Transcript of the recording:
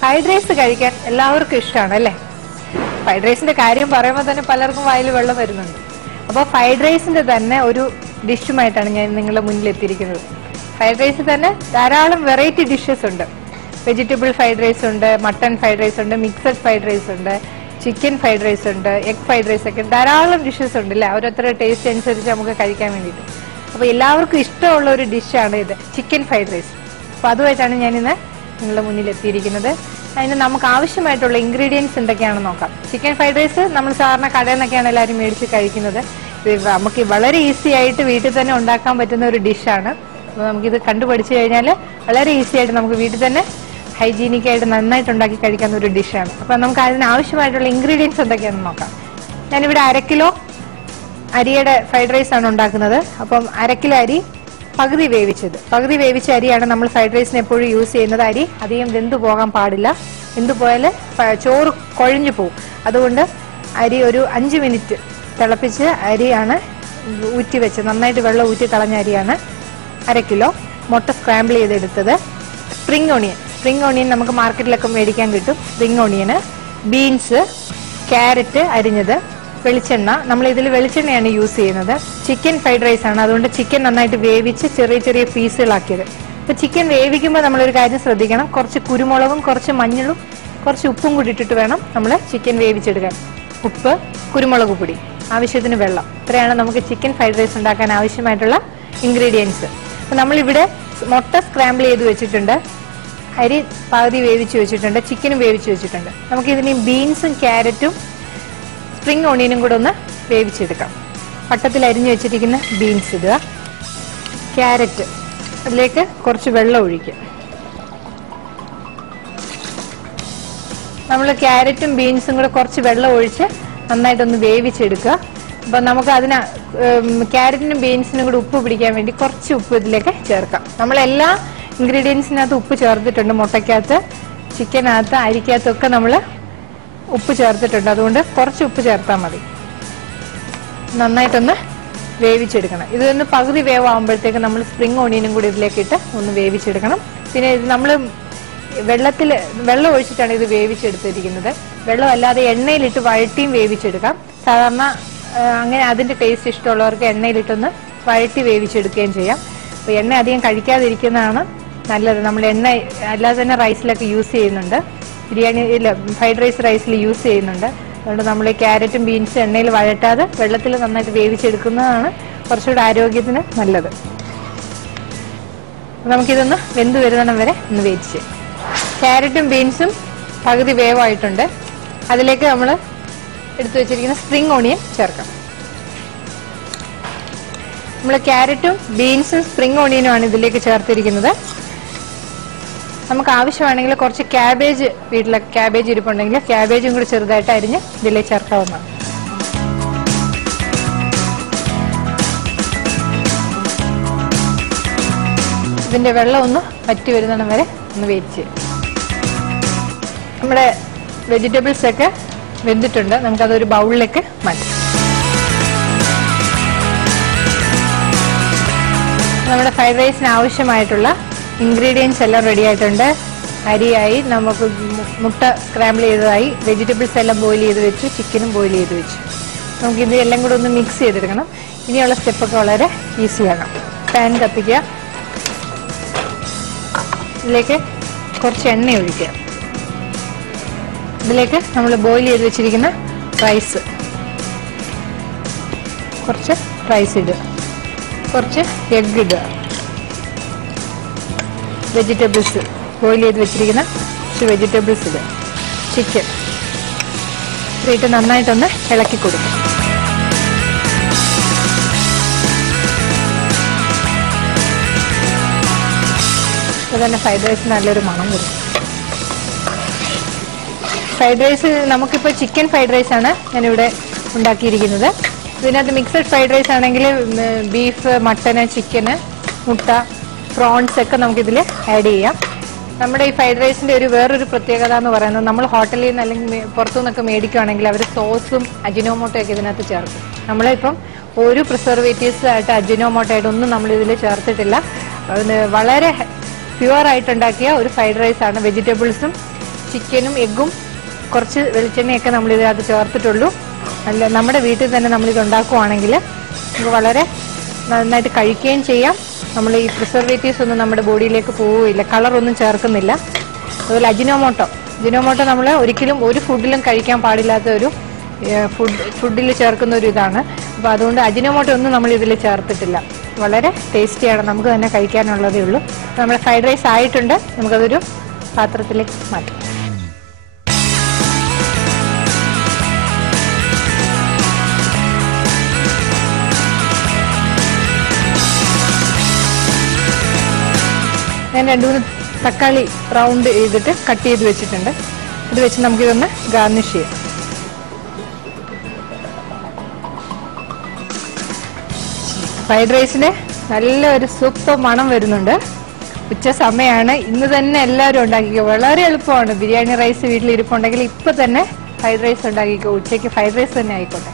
Fried rice കഴിക്കാൻ എല്ലാവർക്കും ഇഷ്ടമാണ് അല്ലേ? ഫ്രൈഡ് റൈസിന്റെ കാര്യം പറയുമ്പോൾ തന്നെ പലർക്കും വായിൽ വെള്ളം വരുന്നുണ്ട്. അപ്പോൾ ഫ്രൈഡ് റൈസിന്റെ തന്നെ ഒരു ഡിഷുമായിട്ടാണ് ഞാൻ നിങ്ങളുടെ മുന്നിൽ എത്തിയിരിക്കുന്നത്. ഫ്രൈഡ് റൈസിൽ തന്നെ ധാരാളം വെറൈറ്റി ഡിഷസ് ഉണ്ട്. വെജിറ്റബിൾ ഫ്രൈഡ് റൈസ് ഉണ്ട്, മട്ടൺ ഫ്രൈഡ് റൈസ് ഉണ്ട്, മിക്സഡ് ഫ്രൈഡ് റൈസ് ഉണ്ട്, ചിക്കൻ ഫ്രൈഡ് റൈസ് ഉണ്ട്, എഗ് ഫ്രൈഡ് റൈസ് ഒക്കെ ധാരാളം ഡിഷസ് ഉണ്ട് അല്ലേ? ഓരോരുത്തരുടെ ടേസ്റ്റ് അനുസരിച്ച് നമുക്ക് കഴിക്കാൻ വേണ്ടിയിട്ട്. അപ്പോൾ എല്ലാവർക്കും ഇഷ്ടമുള്ള ഒരു ഡിഷാണ് ഇത്, ചിക്കൻ ഫ്രൈഡ് റൈസ്. അപ്പോൾ അതുമായിട്ടാണ് ഞാനിന്ന് നിങ്ങളുടെ മുന്നിൽ എത്തിയിരിക്കുന്നത്. അതിന് നമുക്ക് ആവശ്യമായിട്ടുള്ള ഇൻഗ്രീഡിയൻസ് എന്തൊക്കെയാണെന്ന് നോക്കാം. ചിക്കൻ ഫ്രൈഡ് റൈസ് നമ്മൾ സാധാരണ കടയിൽ നിന്നൊക്കെയാണ് എല്ലാവരും മേടിച്ച് കഴിക്കുന്നത്. നമുക്ക് വളരെ ഈസി ആയിട്ട് വീട്ടിൽ തന്നെ ഉണ്ടാക്കാൻ പറ്റുന്ന ഒരു ഡിഷാണ്. അപ്പോൾ നമുക്കിത് കണ്ടുപഠിച്ചു കഴിഞ്ഞാൽ വളരെ ഈസി ആയിട്ട് നമുക്ക് വീട്ടിൽ തന്നെ ഹൈജീനിക്കായിട്ട് നന്നായിട്ട് ഉണ്ടാക്കി കഴിക്കാവുന്ന ഒരു ഡിഷാണ്. അപ്പം നമുക്ക് അതിന് ആവശ്യമായിട്ടുള്ള ഇൻഗ്രീഡിയൻസ് എന്തൊക്കെയാണെന്ന് നോക്കാം. ഞാനിവിടെ 1/2 കിലോ അരിയുടെ ഫ്രൈഡ് റൈസ് ആണ് ഉണ്ടാക്കുന്നത്. അപ്പം 1/2 കിലോ അരി പകുതി വേവിച്ച അരിയാണ് നമ്മൾ ഫ്രൈഡ് റൈസിന് എപ്പോഴും യൂസ് ചെയ്യുന്നത്. അരി അധികം വെന്തു പോകാൻ പാടില്ല. വെന്തു പോയാൽ ചോറ് കുഴഞ്ഞു പോകും. അതുകൊണ്ട് അരി ഒരു 5 മിനിറ്റ് തിളപ്പിച്ച് അരിയാണ് ഊറ്റി വെച്ച് നന്നായിട്ട് വെള്ളം ഊറ്റി കളഞ്ഞ അരിയാണ് 1/2 കിലോ. മുട്ട സ്ക്രാമ്പിൾ ചെയ്തെടുത്തത്, സ്പ്രിംഗ് ഓണിയൻ നമുക്ക് മാർക്കറ്റിലൊക്കെ മേടിക്കാൻ കിട്ടും. സ്പ്രിംഗ് ഓണിയന്, ബീൻസ്, ക്യാരറ്റ് അരിഞ്ഞത്, വെളിച്ചെണ്ണ. നമ്മൾ ഇതിൽ വെളിച്ചെണ്ണയാണ് യൂസ് ചെയ്യുന്നത്. ചിക്കൻ ഫ്രൈഡ് റൈസ് ആണ്, അതുകൊണ്ട് ചിക്കൻ നന്നായിട്ട് വേവിച്ച് ചെറിയ ചെറിയ പീസുകളാക്കിയത്. അപ്പൊ ചിക്കൻ വേവിക്കുമ്പോൾ നമ്മളൊരു കാര്യം ശ്രദ്ധിക്കണം, കുറച്ച് കുരുമുളകും കുറച്ച് മഞ്ഞളും കുറച്ച് ഉപ്പും കൂടി ഇട്ടിട്ട് വേണം നമ്മൾ ചിക്കൻ വേവിച്ചെടുക്കാൻ. ഉപ്പ്, കുരുമുളക് പൊടി, ആവശ്യത്തിന് വെള്ളം, ഇത്രയാണ് നമുക്ക് ചിക്കൻ ഫ്രൈഡ് റൈസ് ഉണ്ടാക്കാൻ ആവശ്യമായിട്ടുള്ള ഇൻഗ്രീഡിയൻസ്. അപ്പൊ നമ്മളിവിടെ മുട്ട സ്ക്രാമ്പിൾ ചെയ്ത് വെച്ചിട്ടുണ്ട്, അരി പകുതി വേവിച്ച് വെച്ചിട്ടുണ്ട്, ചിക്കനും വേവിച്ച് വെച്ചിട്ടുണ്ട്. നമുക്കിതിന് ബീൻസും ക്യാരറ്റും സ്പ്രിംഗ് ഓണിയനും കൂടെ ഒന്ന് വേവിച്ചെടുക്കാം. വട്ടത്തിൽ അരിഞ്ഞു വെച്ചിരിക്കുന്ന ബീൻസ് ഇടുക, ക്യാരറ്റ് അതിലേക്ക് കുറച്ച് വെള്ളം ഒഴിക്കുക. നമ്മൾ ക്യാരറ്റും ബീൻസും കൂടെ കുറച്ച് വെള്ളം ഒഴിച്ച് നന്നായിട്ടൊന്ന് വേവിച്ചെടുക്കുക. അപ്പം നമുക്ക് അതിന് ക്യാരറ്റിനും ബീൻസിനും കൂടെ ഉപ്പ് പിടിക്കാൻ വേണ്ടി കുറച്ച് ഉപ്പ് ഇതിലേക്ക് ചേർക്കാം. നമ്മളെല്ലാ ഇൻഗ്രീഡിയൻസിനകത്ത് ഉപ്പ് ചേർത്തിട്ടുണ്ട്. മുട്ടയ്ക്കകത്ത്, ചിക്കനകത്ത്, അരിക്കകത്തൊക്കെ നമ്മൾ ഉപ്പ് ചേർത്തിട്ടുണ്ട്. അതുകൊണ്ട് കുറച്ച് ഉപ്പ് ചേർത്താൽ മതി. നന്നായിട്ടൊന്ന് വേവിച്ചെടുക്കണം. ഇതൊന്ന് പകുതി വേവാകുമ്പോഴത്തേക്ക് നമ്മൾ സ്പ്രിംഗ് ഓണിയനും കൂടി ഇതിലേക്ക് ഇട്ട് ഒന്ന് വേവിച്ചെടുക്കണം. പിന്നെ ഇത് നമ്മൾ വെള്ളം ഒഴിച്ചിട്ടാണ് ഇത് വേവിച്ചെടുത്തിരിക്കുന്നത്. വെള്ളം അല്ലാതെ എണ്ണയിലിട്ട് വഴറ്റിയും വേവിച്ചെടുക്കാം. സാധാരണ അങ്ങനെ അതിന്റെ ടേസ്റ്റ് ഇഷ്ടമുള്ളവർക്ക് എണ്ണയിലിട്ടൊന്ന് വഴറ്റി വേവിച്ചെടുക്കുകയും ചെയ്യാം. അപ്പോൾ എണ്ണ അധികം കഴിക്കാതിരിക്കുന്നതാണ് നല്ലത്. നമ്മൾ എണ്ണ അല്ലാതെ തന്നെ റൈസിലൊക്കെ യൂസ് ചെയ്യുന്നുണ്ട്, ഫ്രൈഡ് റൈസ് റൈസിൽ യൂസ് ചെയ്യുന്നുണ്ട്. അതുകൊണ്ട് നമ്മൾ ഈ ക്യാരറ്റും ബീൻസും എണ്ണയിൽ വഴറ്റാതെ വെള്ളത്തിൽ നന്നായിട്ട് വേവിച്ചെടുക്കുന്നതാണ് കുറച്ചുകൂടെ ആരോഗ്യത്തിന് നല്ലത്. നമുക്കിതൊന്ന് വെന്ത് വരുന്നിടം വരെ ഒന്ന് വേവിച്ച്. ക്യാരറ്റും ബീൻസും പകുതി വേവായിട്ടുണ്ട്. അതിലേക്ക് നമ്മൾ എടുത്തു വെച്ചിരിക്കുന്ന സ്പ്രിംഗ് ഓണിയൻ ചേർക്കാം. നമ്മൾ ക്യാരറ്റും ബീൻസും സ്പ്രിംഗ് ഓണിയനുമാണ് ഇതിലേക്ക് ചേർത്തിരിക്കുന്നത്. നമുക്ക് ആവശ്യമാണെങ്കിൽ കുറച്ച് ക്യാബേജ്, വീട്ടിലെ ക്യാബേജ് ഇരിപ്പുണ്ടെങ്കിൽ ക്യാബേജും കൂടി ചെറുതായിട്ട് അരിഞ്ഞ് ഇതിലേക്ക് ചേർക്കാവുന്നതാണ്. ഇതിന്റെ വെള്ളം ഒന്ന് വറ്റി വരുന്നിടം വരെ ഒന്ന് വേവിച്ച്. നമ്മുടെ വെജിറ്റബിൾസ് ഒക്കെ വെന്തിട്ടുണ്ട്. നമുക്കതൊരു ബൗളിലേക്ക് മാറ്റാം. നമ്മുടെ ഫ്രൈഡ് റൈസിന് ആവശ്യമായിട്ടുള്ള ഇൻഗ്രീഡിയൻസ് എല്ലാം റെഡി ആയിട്ടുണ്ട്. അരിയായി, നമുക്ക് മുട്ട സ്ക്രാമ്പിൾ ചെയ്തതായി, വെജിറ്റബിൾസ് എല്ലാം ബോയിൽ ചെയ്ത് വെച്ചു, ചിക്കനും ബോയിൽ ചെയ്ത് വെച്ചു. നമുക്കിത് എല്ലാം കൂടെ ഒന്ന് മിക്സ് ചെയ്തെടുക്കണം. ഇനിയുള്ള സ്റ്റെപ്പൊക്കെ വളരെ ഈസിയാണ്. പാൻ കത്തിക്കുക, ഇതിലേക്ക് കുറച്ച് എണ്ണ ഒഴിക്കുക. ഇതിലേക്ക് നമ്മൾ ബോയിൽ ചെയ്ത് വെച്ചിരിക്കുന്ന റൈസ്, കുറച്ച് റൈസ് ഇടുക, കുറച്ച് എഗ് ഇടുക, വെജിറ്റബിൾസ് ബോയിൽ ചെയ്ത് വെച്ചിരിക്കുന്ന കുറച്ച് വെജിറ്റബിൾസ് ഇടുക, ചിക്കൻ ഇട്ട് നന്നായിട്ടൊന്ന് ഇളക്കി കൊടുക്കുക. അപ്പോൾ തന്നെ ഫ്രൈഡ് റൈസ് നല്ലൊരു മണം വരും. ഫ്രൈഡ് റൈസ് നമുക്കിപ്പോൾ ചിക്കൻ ഫ്രൈഡ് റൈസ് ആണ് ഞാനിവിടെ ഉണ്ടാക്കിയിരിക്കുന്നത്. ഇതിനകത്ത് മിക്സഡ് ഫ്രൈഡ് റൈസ് ആണെങ്കിൽ ബീഫ്, മട്ടന്, ചിക്കന്, മുട്ട, പ്രോൺസ് ഒക്കെ നമുക്കിതിൽ ആഡ് ചെയ്യാം. നമ്മുടെ ഈ ഫ്രൈഡ് റൈസിന്റെ വേറൊരു പ്രത്യേകത എന്ന് പറയുന്നത്, നമ്മൾ ഹോട്ടലിൽ നിന്ന് അല്ലെങ്കിൽ പുറത്തുനിന്നൊക്കെ മേടിക്കുകയാണെങ്കിൽ അവർ സോസും അജിനോമോട്ടോ ഒക്കെ ഇതിനകത്ത് ചേർക്കും. നമ്മളിപ്പം ഒരു പ്രിസർവേറ്റീവ്സ് ആയിട്ട് അജിനോമോട്ടോ ആയിട്ടൊന്നും നമ്മൾ ഇതിൽ ചേർത്തിട്ടില്ല. വളരെ പ്യുവർ ആയിട്ടുണ്ടാക്കിയ ഒരു ഫ്രൈഡ് റൈസ് ആണ്. വെജിറ്റബിൾസും ചിക്കനും എഗ്ഗും കുറച്ച് വെളിച്ചെണ്ണയൊക്കെ നമ്മൾ ഇതിനകത്ത് ചേർത്തിട്ടുള്ളൂ. അല്ല, നമ്മുടെ വീട്ടിൽ തന്നെ നമ്മളിത് ഉണ്ടാക്കുവാണെങ്കിൽ നമുക്ക് വളരെ നന്നായിട്ട് കഴിക്കുകയും ചെയ്യാം. നമ്മൾ ഈ പ്രിസർവേറ്റീവ്സ് ഒന്നും നമ്മുടെ ബോഡിയിലേക്ക് പോവുകയില്ല, കളറൊന്നും ചേർക്കുന്നില്ല. അതുപോലെ അജിനോമോട്ടോ നമ്മൾ ഒരിക്കലും ഒരു ഫുഡിലും കഴിക്കാൻ പാടില്ലാത്ത ഒരു ഫുഡിൽ ചേർക്കുന്ന ഒരു ഇതാണ്. അപ്പോൾ അതുകൊണ്ട് അജിനോമോട്ടോ ഒന്നും നമ്മൾ ഇതിൽ ചേർത്തിട്ടില്ല. വളരെ ടേസ്റ്റിയാണ്, നമുക്ക് തന്നെ കഴിക്കാനുള്ളതേ ഉള്ളൂ. നമ്മുടെ ഫ്രൈഡ് റൈസ് ആയിട്ടുണ്ട്. നമുക്കതൊരു പാത്രത്തിലേക്ക് മാറ്റാം. ഞാൻ 2-3 തക്കാളി റൗണ്ട് ചെയ്തിട്ട് കട്ട് ചെയ്ത് വെച്ചിട്ടുണ്ട്. ഇത് വെച്ച് നമുക്കിതൊന്ന് ഗാർണിഷ് ചെയ്യാം. ഫ്രൈഡ് റൈസിന് നല്ലൊരു സൂപ്പർ മണം വരുന്നുണ്ട്. ഉച്ച സമയമാണ്. ഇന്ന് തന്നെ എല്ലാവരും ഉണ്ടാക്കിക്കോ. വളരെ എളുപ്പമാണ്. ബിരിയാണി റൈസ് വീട്ടിൽ ഇരിപ്പുണ്ടെങ്കിൽ ഇപ്പം തന്നെ ഫ്രൈഡ് റൈസ് ഉണ്ടാക്കിക്കോ. ഉച്ചയ്ക്ക് ഫ്രൈഡ് റൈസ് തന്നെ ആയിക്കോട്ടെ.